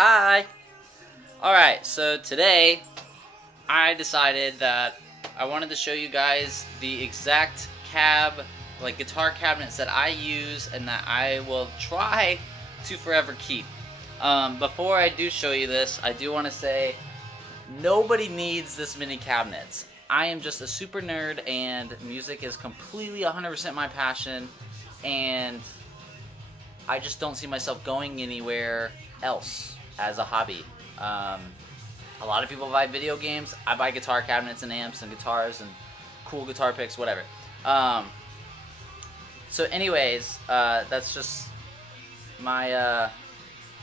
Hi! Alright, so today I decided that I wanted to show you guys the exact guitar cabinets that I use and that I will try to forever keep. Before I do show you this, I do want to say nobody needs this many cabinets. I am just a super nerd and music is completely 100% my passion, and I just don't see myself going anywhere else as a hobby. A lot of people buy video games. I buy guitar cabinets and amps and guitars and cool guitar picks, whatever. So anyways, that's just my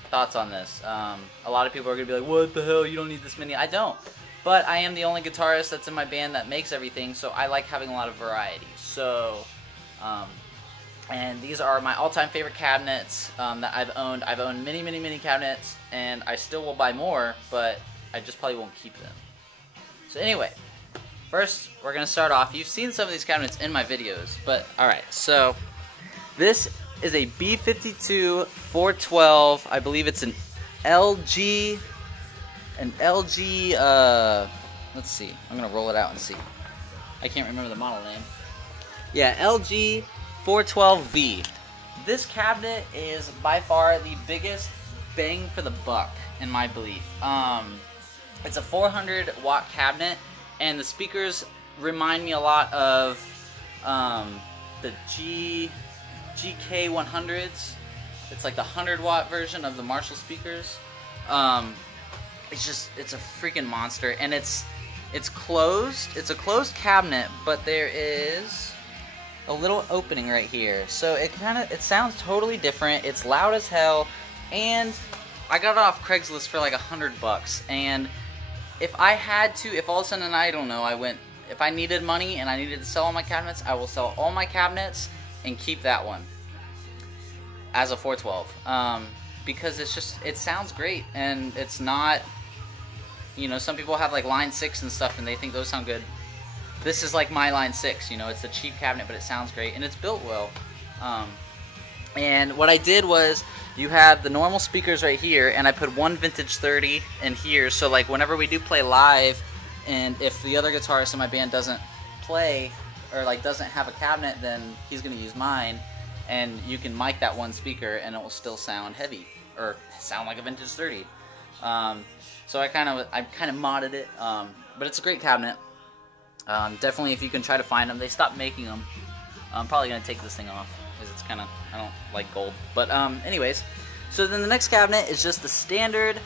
thoughts on this. A lot of people are going to be like, what the hell, you don't need this many. I don't. But I am the only guitarist that's in my band that makes everything, so I like having a lot of variety. So, and these are my all-time favorite cabinets that I've owned. I've owned many, many, many cabinets, and I still will buy more, but I just probably won't keep them. So anyway, first we're going to start off. You've seen some of these cabinets in my videos, but alright, so this is a B52 412. I believe it's an LG, let's see, I'm going to roll it out and see. I can't remember the model name. Yeah, LG 412V. This cabinet is by far the biggest bang for the buck in my belief. It's a 400 watt cabinet, and the speakers remind me a lot of the GK100s. It's like the 100 watt version of the Marshall speakers. It's a freaking monster, and it's closed. It's a closed cabinet, but there is a little opening right here, so it sounds totally different. It's loud as hell, and I got it off Craigslist for like $100. And if all of a sudden, I don't know, if I needed money and I needed to sell all my cabinets, I will sell all my cabinets and keep that one as a 412, because it sounds great, and it's not, you know, some people have like line 6 and stuff and they think those sound good. This is like my line 6, you know, it's a cheap cabinet, but it sounds great and it's built well. And what I did was, you have the normal speakers right here, and I put one vintage 30 in here, so like whenever we do play live, and if the other guitarist in my band doesn't play, or like doesn't have a cabinet, then he's going to use mine, and you can mic that one speaker and it will still sound heavy, or sound like a vintage 30. So I kind of modded it, but it's a great cabinet. Definitely, if you can try to find them. They stopped making them. I'm probably going to take this thing off, because it's kind of, I don't like gold. But anyways, so then the next cabinet is just the standard,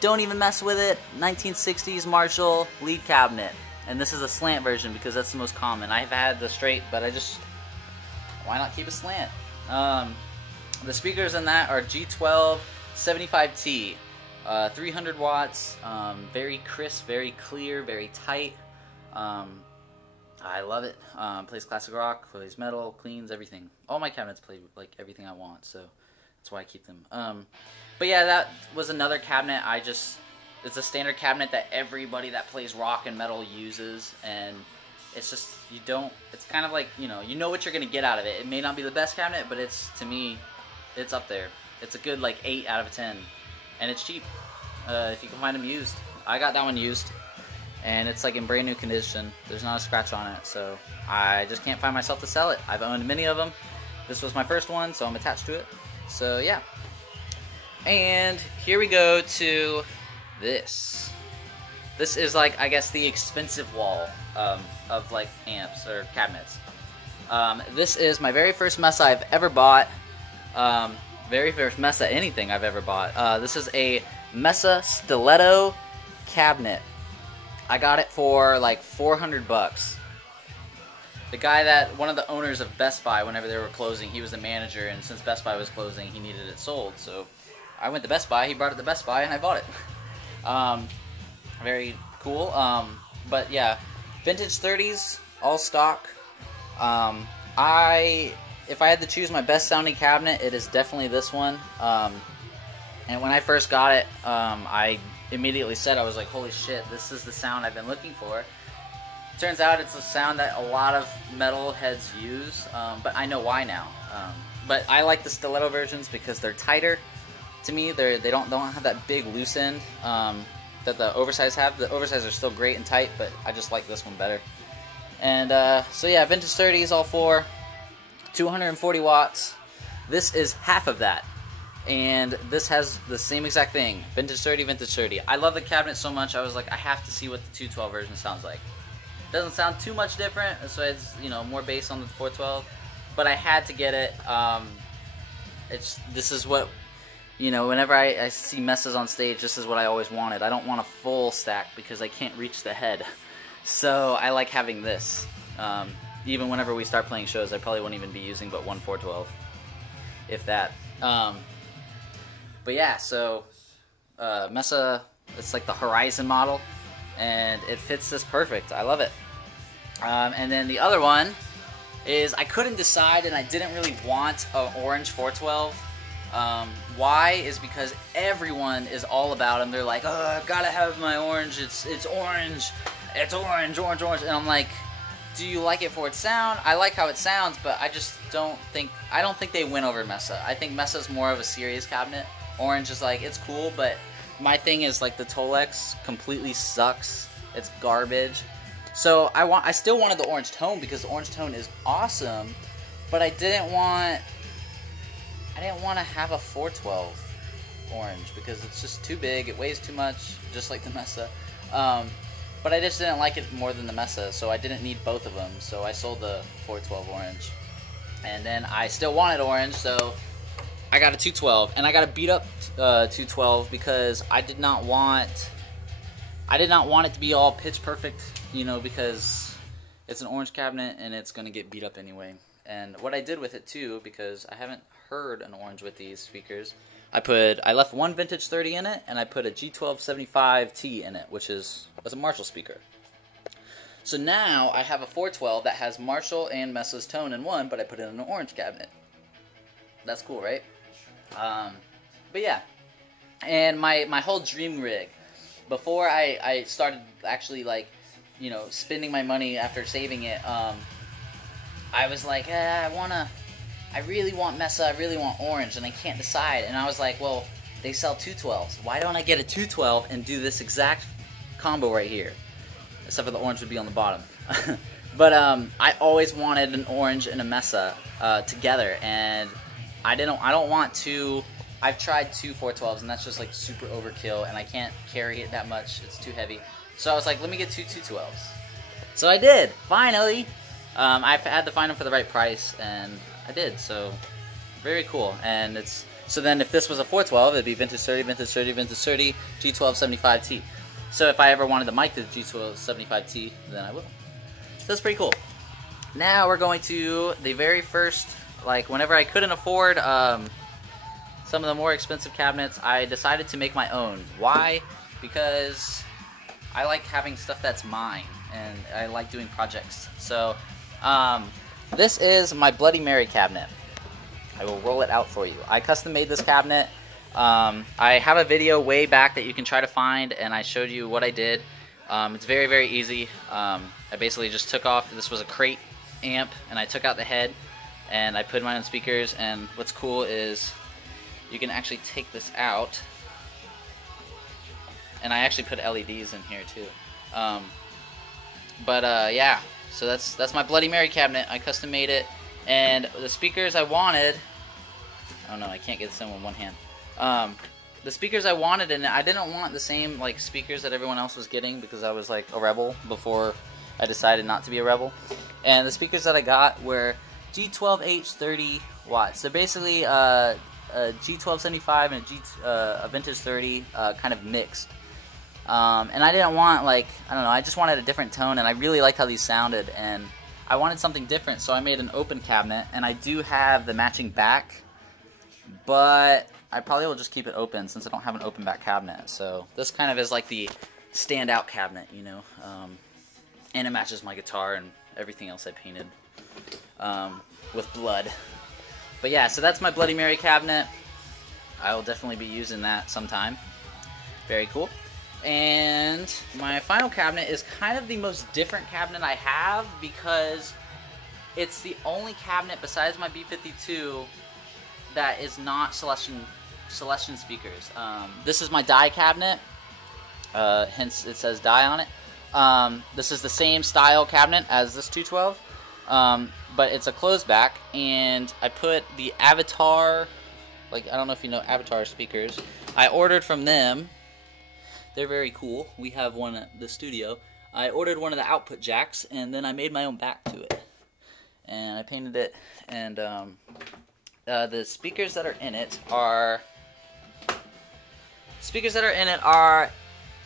don't even mess with it, 1960s Marshall lead cabinet. And this is a slant version because that's the most common. I've had the straight, but why not keep a slant? The speakers in that are G12 75T, 300 watts, very crisp, very clear, very tight. I love it. Plays classic rock, plays metal, cleans everything. All my cabinets play like everything I want, so that's why I keep them. But yeah, that was another cabinet. It's a standard cabinet that everybody that plays rock and metal uses, and it's just, it's kind of like, you know what you're gonna get out of it. It may not be the best cabinet, but to me, it's up there. It's a good like 8 out of 10, and it's cheap if you can find them used. I got that one used, and it's like in brand new condition. There's not a scratch on it, so I just can't find myself to sell it. I've owned many of them. This was my first one, so I'm attached to it. So yeah. And here we go to this. This is like, I guess, the expensive wall of like amps or cabinets. This is my very first Mesa I've ever bought. Very first Mesa anything I've ever bought. This is a Mesa Stiletto cabinet. I got it for like $400. The guy one of the owners of Best Buy, whenever they were closing, he was the manager, and since Best Buy was closing, he needed it sold. So I went to Best Buy, he brought it to Best Buy, and I bought it. Very cool. But yeah, vintage 30s, all stock. If I had to choose my best sounding cabinet, it is definitely this one. And when I first got it, I immediately said, I was like, holy shit, this is the sound I've been looking for. Turns out it's a sound that a lot of metal heads use, but I know why now. But I like the stiletto versions because they're tighter, to me, they don't have that big loose end that the oversized have. The oversized are still great and tight, but I just like this one better. And so yeah, vintage 30s all four, 240 watts. This is half of that, and this has the same exact thing, vintage 30, vintage 30. I love the cabinet so much, I was like, I have to see what the 212 version sounds like. Doesn't sound too much different, so it's, you know, more based on the 412, but I had to get it. This is what, you know, whenever I see messes on stage, this is what I always wanted. I don't want a full stack because I can't reach the head, so I like having this. Even whenever we start playing shows, I probably won't even be using but one 412, if that. But yeah, so Mesa, it's like the Horizon model, and it fits this perfect. I love it. And then the other one is I couldn't decide, and I didn't really want an orange 412. Why is because everyone is all about them. They're like, oh, I've got to have my orange. It's orange. It's orange, orange, orange. And I'm like, do you like it for its sound? I like how it sounds, but I just don't think they win over Mesa. I think Mesa's more of a serious cabinet. Orange is like, it's cool, but my thing is like the Tolex completely sucks. It's garbage. So I still wanted the orange tone because the orange tone is awesome, but I didn't want to have a 412 orange because it's just too big. It weighs too much, just like the Mesa. But I just didn't like it more than the Mesa, so I didn't need both of them. So I sold the 412 orange, and then I still wanted orange, so I got a 212, and I got a beat up 212 because I did not want it to be all pitch perfect, you know, because it's an orange cabinet and it's gonna get beat up anyway. And what I did with it too, because I haven't heard an orange with these speakers, I left one vintage 30 in it, and I put a G1275T in it, which is a Marshall speaker. So now I have a 412 that has Marshall and Mesa's tone in one, but I put it in an orange cabinet. That's cool, right? But yeah, and my whole dream rig, before I started actually, like, you know, spending my money after saving it, I was like, I really want Mesa, I really want orange, and I can't decide. And I was like, well, they sell 212s. Why don't I get a 212 and do this exact combo right here? Except for the orange would be on the bottom. But I always wanted an orange and a Mesa together, and I don't want to. I've tried two 412s, and that's just like super overkill, and I can't carry it that much. It's too heavy. So I was like, let me get two 212s. So I did, finally. I had to find them for the right price, and I did. So very cool. And it's so then if this was a 412, it'd be vintage 30, vintage 30, vintage 30, G1275T. So if I ever wanted to mic the G1275T, then I will. So that's pretty cool. Now we're going to the very first, like, whenever I couldn't afford some of the more expensive cabinets, I decided to make my own. Why? Because I like having stuff that's mine, and I like doing projects. So this is my Bloody Mary cabinet. I will roll it out for you. I custom made this cabinet. I have a video way back that you can try to find, and I showed you what I did. It's very, very easy. I basically just took off, this was a crate amp, and I took out the head, and I put my own speakers, and what's cool is you can actually take this out, and I actually put LEDs in here too. Yeah, so that's my Bloody Mary cabinet. I custom made it, and the speakers I wanted, oh no, I can't get this in with one hand. The speakers I wanted, and I didn't want the same like speakers that everyone else was getting because I was like a rebel before I decided not to be a rebel. And the speakers that I got were G12H 30 watts. They're basically a G1275 and a vintage 30 kind of mixed. And I didn't want, like, I don't know, I just wanted a different tone, and I really liked how these sounded, and I wanted something different, so I made an open cabinet, and I do have the matching back, but I probably will just keep it open since I don't have an open back cabinet. So this kind of is like the standout cabinet, you know, and it matches my guitar and everything else I painted with blood. But yeah, so that's my Bloody Mary cabinet. I will definitely be using that sometime. Very cool. And my final cabinet is kind of the most different cabinet I have because it's the only cabinet besides my B-52 that is not Celestion Celestion speakers. This is my die cabinet, hence it says die on it. This is the same style cabinet as this 212, but it's a closed back, and I put the Avatar, like, I don't know if you know Avatar speakers. I ordered from them. They're very cool. We have one at the studio. I ordered one of the output jacks, and then I made my own back to it. And I painted it, and the speakers that are in it are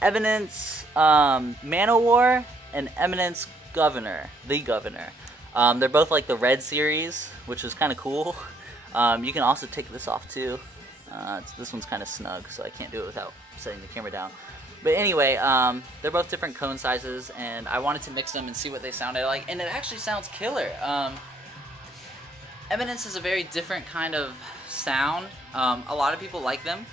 Eminence Manowar and Eminence Governor, the Governor. They're both like the Red series, which is kind of cool. You can also take this off too. This one's kind of snug, so I can't do it without setting the camera down. But anyway, they're both different cone sizes, and I wanted to mix them and see what they sounded like, and it actually sounds killer. Eminence is a very different kind of sound. A lot of people like them.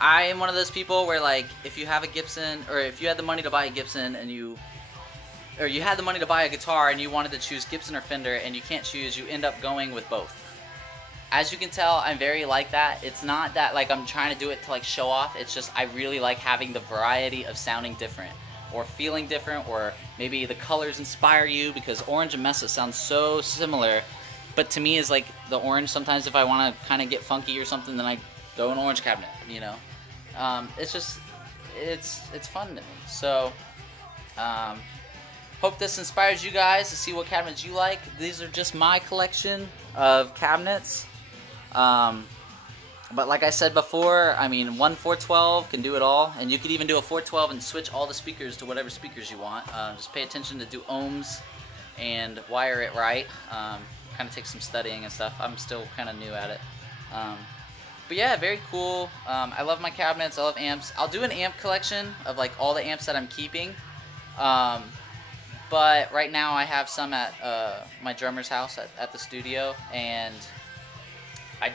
I am one of those people where, like, if you have a Gibson, or if you had the money to buy a Gibson and you had the money to buy a guitar and you wanted to choose Gibson or Fender and you can't choose, you end up going with both. As you can tell, I'm very like that. It's not that like I'm trying to do it to like show off. It's just I really like having the variety of sounding different or feeling different, or maybe the colors inspire you, because orange and mesa sound so similar. But to me, is like the orange. Sometimes if I want to kind of get funky or something, then I go an orange cabinet. You know, it's just it's fun to me. So hope this inspires you guys to see what cabinets you like. These are just my collection of cabinets. But like I said before, I mean, one 412 can do it all, and you could even do a 412 and switch all the speakers to whatever speakers you want. Just pay attention to do ohms and wire it right. Kind of takes some studying and stuff. I'm still kind of new at it. But yeah, very cool. I love my cabinets. I love amps. I'll do an amp collection of like all the amps that I'm keeping. But right now I have some at my drummer's house at the studio, and I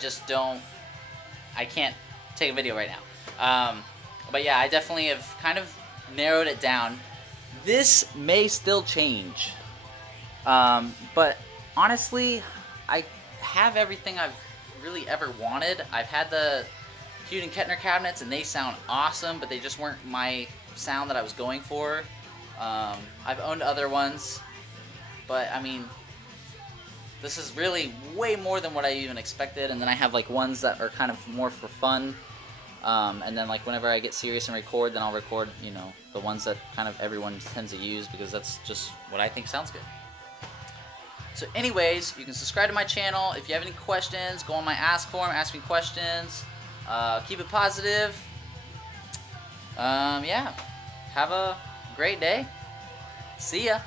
can't take a video right now. But yeah, I definitely have kind of narrowed it down. This may still change. But honestly, I have everything I've really ever wanted. I've had the Hughes and Kettner cabinets, and they sound awesome, but they just weren't my sound that I was going for. I've owned other ones, but I mean, this is really way more than what I even expected. And then I have like ones that are kind of more for fun, and then like whenever I get serious and record, then I'll record, you know, the ones that kind of everyone tends to use, because that's just what I think sounds good. So anyways, you can subscribe to my channel. If you have any questions, go on my ask forum, ask me questions. Keep it positive. Yeah, have a great day. See ya.